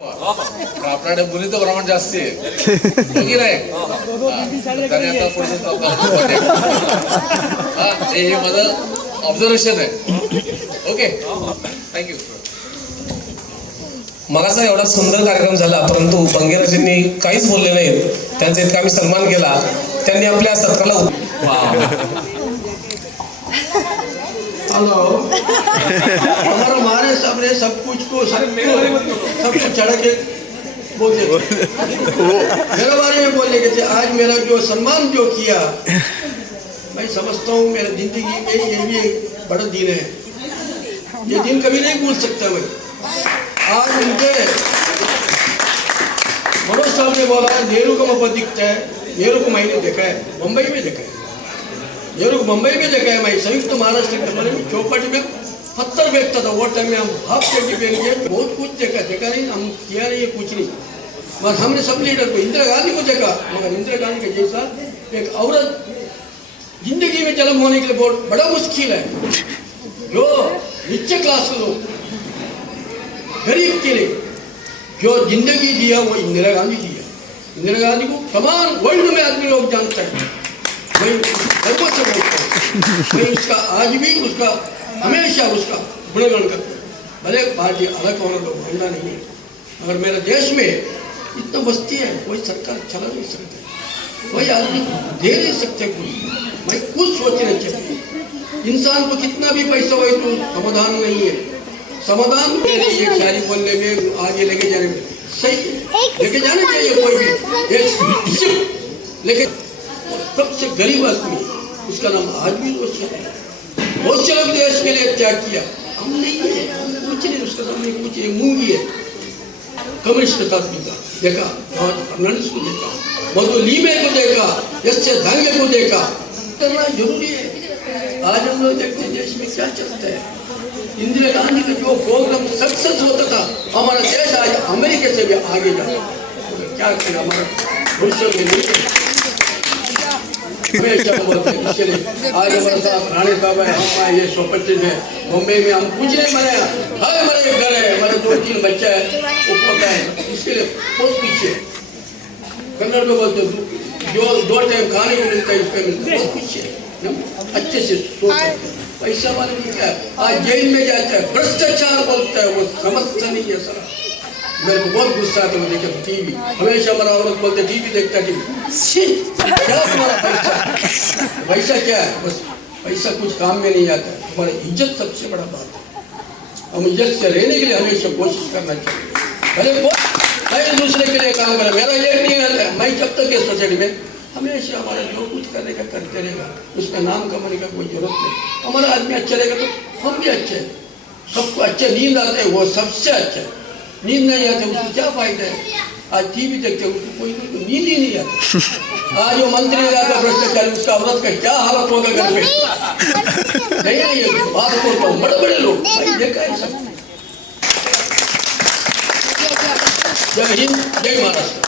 आपल्याकडे मुलीचं प्रमाण जास्त आहे की नाही. हे माझं ऑब्झर्वेशन आहे. Okay, thank you. मगाचा एवढा सुंदर कार्यक्रम झाला, परंतु बंगेराजांनी काहीच बोलले नाहीत. त्यांचा इतका आम्ही सन्मान केला. त्यांनी आपल्या सत्राला हेलो, हमारा मारे सब ने सब कुछ को सब कुछ चढ़ा के बोलते थे, मेरे बारे में बोलने के थे. आज मेरा जो सम्मान जो किया, मैं समझता हूँ मेरी जिंदगी में ये भी एक बड़ा दिन है. ये दिन कभी नहीं भूल सकता मैं. आज उनके मनोज साहब ने बोला नेहरू का मुफ्त दिखता है. नेहरू को मैंने देखा है, मुंबई में देखा है. नेहरू को मुंबई में देखा है. मैं संयुक्त महाराष्ट्र के चौपाटी में पत्थर फेंकता था. वो टाइम में हम हाफ पेटी फेंक दिए. बहुत कुछ देखा नहीं, हम किया नहीं कुछ नहीं. मगर हमने सब लीडर को, इंदिरा गांधी को देखा, मगर इंदिरा गांधी के जैसा एक औरत जिंदगी में जन्म होने के लिए बहुत बड़ा मुश्किल है. जो नीचे क्लास के लोग, गरीब के लिए जो जिंदगी दिया वो इंदिरा गांधी दिया. इंदिरा गांधी को तमाम वर्ल्ड में आदमी लोग जानते हैं. मैं गर्व से बोलता हूँ. मैं उसका आज भी उसका हमेशा उसका गुणगान करता हूँ. भले पार्टी अलग होना तो मानना नहीं है, मगर मेरे देश में इतना बस्ती है, कोई सरकार चला नहीं सकता, कोई आदमी दे नहीं सकते कुछ. मैं कुछ सोचना चाहिए. इंसान को कितना भी पैसा हो तो समाधान नहीं है. समाधान ये शायरी बोलने में, आगे लेके जाने में सही लेके जाना चाहिए. कोई भी लेकिन सबसे गरीब आदमी, उसका नाम आज भी रोशन है. बहुत से लोग देश के लिए त्याग किया, हम नहीं है, कुछ नहीं. उसका सामने कुछ मूंगी है. कम्युनिस्ट आदमी का देखा, जॉर्ज फर्नांडिस को देखा, मधु लीमे को देखा, एस दांगे को देखा. करना जरूरी है. आज हम लोग देखते हैं देश में क्या चलता है. इंदिरा गांधी का जो प्रोग्राम सक्सेस होता था, हमारा देश आज अमेरिका से भी आगे जाता. क्या करें, हमारा भविष्य में नहीं. हमेशा बोलते हैं इसलिए आज हमारे साथ राणे साहब है, हम ये सोपचित है. मुंबई में हम कुछ नहीं बनाया. हमारे एक घर है, हमारे 2-3 बच्चा है, वो पोता है. इसके लिए बहुत पीछे. कन्नड़ में बोलते जो 2 टाइम खाने को मिलता है, इसका मिलता है. बहुत पीछे अच्छे से सोच. पैसा वाले नहीं क्या है. आज जेल में जाता है, भ्रष्टाचार बोलता है, वो समझता नहीं है. सर मेरे को बहुत गुस्सा आता है. मुझे जब टीवी, हमेशा हमारा औरत बोलते टीवी देखता है. क्या तुम्हारा पैसा, पैसा क्या है. बस पैसा कुछ काम में नहीं आता. तुम्हारी इज्जत सबसे बड़ा बात है. हम इज्जत से रहने के लिए हमेशा कोशिश करना चाहिए. भले मैं दूसरे के लिए काम करा, मेरा ये नहीं आता है. मैं जब तक ये सोसाइटी में हमेशा हमारा जो कुछ करने का करते रहेगा, उसका नाम कमाने का कोई जरूरत नहीं. हमारा आदमी अच्छा रहेगा तो हम भी अच्छे हैं. सबको अच्छे नींद आते हैं, वो सबसे अच्छा है. नींद नहीं आते उसको क्या फायदा है. आज टीवी देखते हैं, उसको कोई नींद ही नहीं आती. आज वो मंत्री रहता भ्रष्टाचारी, उसका औरत का क्या हालत होगा घर पे. नहीं बात करता हूँ, बड़े बड़े लोग देखा है सब. जय हिंद, जय महाराष्ट्र.